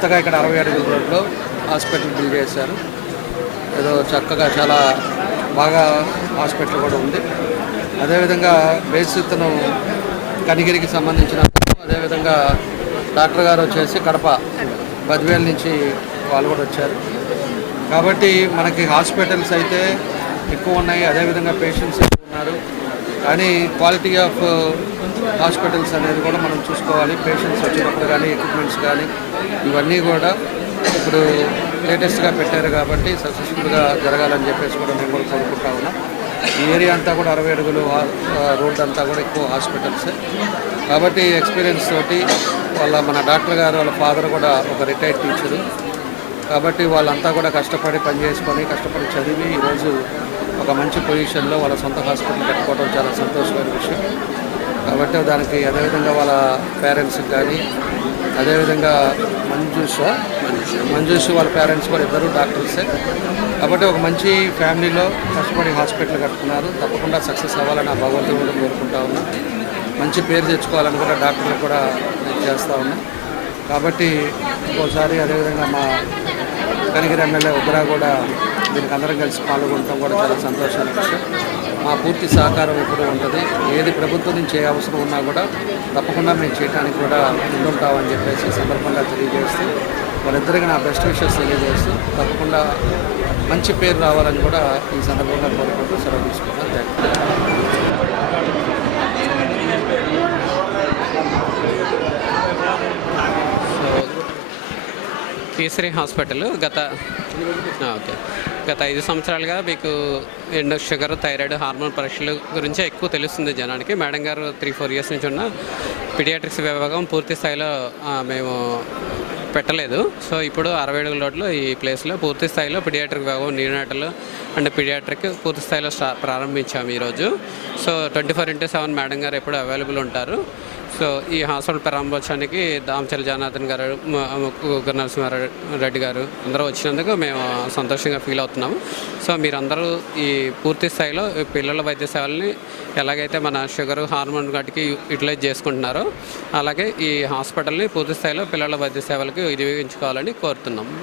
కొత్తగా ఇక్కడ 60 అడుగుల రోడ్లో హాస్పిటల్ బిల్డ్ చేశారు. ఏదో చక్కగా చాలా బాగా హాస్పిటల్ కూడా ఉంది. అదేవిధంగా బేసిత్తను కనిగిరికి సంబంధించిన, అదేవిధంగా డాక్టర్ గారు వచ్చేసి కడప బద్వేల్ నుంచి వాళ్ళు కూడా వచ్చారు. కాబట్టి మనకి హాస్పిటల్స్ అయితే ఎక్కువ ఉన్నాయి, అదేవిధంగా పేషెంట్స్ ఎక్కువ ఉన్నారు. కానీ క్వాలిటీ ఆఫ్ హాస్పిటల్స్ అనేది కూడా మనం చూసుకోవాలి. పేషెంట్స్ వచ్చినప్పుడు కానీ ఎక్విప్మెంట్స్ కానీ ఇవన్నీ కూడా ఇప్పుడు లేటెస్ట్గా పెట్టారు కాబట్టి సక్సెస్ఫుల్గా జరగాలని చెప్పేసి కూడా మేము కూడా కోరుకుంటా ఉన్నాం. ఈ ఏరియా అంతా కూడా 60 అడుగులు రోడ్ అంతా కూడా ఎక్కువ హాస్పిటల్సే. కాబట్టి ఎక్స్పీరియన్స్ తోటి మన డాక్టర్ గారు వాళ్ళ ఫాదర్ కూడా ఒక రిటైర్డ్ టీచరు. కాబట్టి వాళ్ళంతా కూడా కష్టపడి పనిచేసుకొని కష్టపడి చదివి ఈరోజు ఒక మంచి పొజిషన్లో వాళ్ళ సొంత హాస్పిటల్ కట్టుకోవడం చాలా సంతోషమైన విషయం. కాబట్టి దానికి అదేవిధంగా వాళ్ళ పేరెంట్స్కి కానీ, అదేవిధంగా మంజూష్ వాళ్ళ పేరెంట్స్ కూడా ఇద్దరు డాక్టర్సే. కాబట్టి ఒక మంచి ఫ్యామిలీలో కష్టపడి హాస్పిటల్ కట్టుకున్నారు. తప్పకుండా సక్సెస్ అవ్వాలని ఆ భగవంతుడు కూడా కోరుకుంటా ఉన్నాం. మంచి పేరు తెచ్చుకోవాలని కూడా డాక్టర్లు కూడా చేస్తూ ఉన్నాం. కాబట్టి ఇంకోసారి అదేవిధంగా మా కనిగిరి ఎమ్మెల్యే ఉగ్రా కూడా దీనికి అందరం కలిసి పాల్గొనడం కూడా చాలా సంతోషమైన విషయం. మా పూర్తి సహకారం ఎప్పుడు ఉంటుంది. ఏది ప్రభుత్వం నుంచి ఏ అవసరం ఉన్నా కూడా తప్పకుండా మేము చేయడానికి కూడా ముందుంటామని చెప్పేసి సందర్భంగా తెలియజేస్తూ, వాళ్ళిద్దరికి నా బెస్ట్ విషెస్ తెలియజేస్తూ తప్పకుండా మంచి పేరు రావాలని కూడా ఈ సందర్భంగా కోరుకుంటూ సెలవు తీసుకుంటాను. కేసరి హాస్పిటల్ గత 5 సంవత్సరాలుగా మీకు ఎండో షుగర్, థైరాయిడ్, హార్మోన్ పరీక్షల గురించి ఎక్కువ తెలుస్తుంది జనానికి. మేడం గారు 3-4 ఇయర్స్ నుంచి ఉన్న పీడియాట్రిక్స్ విభాగం పూర్తి స్థాయిలో మేము పెట్టలేదు. సో ఇప్పుడు 60 అడుగుల రోడ్లో ఈ ప్లేస్లో పూర్తి స్థాయిలో పీడియాట్రిక్ విభాగం, న్యూనాటల్ అండ్ పీడియాట్రిక్ పూర్తి స్థాయిలో ప్రారంభించాము ఈరోజు. సో 24/7 మేడం గారు ఎప్పుడు అవైలబుల్ ఉంటారు. సో ఈ హాస్పిటల్ ప్రారంభోత్సవానికి దామచర్ల జనార్దన్ గారు, నరసింహారెడ్డి గారు అందరూ వచ్చినందుకు మేము సంతోషంగా ఫీల్ అవుతున్నాము. సో మీరందరూ ఈ పూర్తి స్థాయిలో పిల్లల వైద్య సేవల్ని ఎలాగైతే మన షుగర్, హార్మోన్ వాటికి యూటిలైజ్ చేసుకుంటున్నారో అలాగే ఈ హాస్పిటల్ని పూర్తి స్థాయిలో పిల్లల వైద్య సేవలకు వినియోగించుకోవాలని కోరుతున్నాము.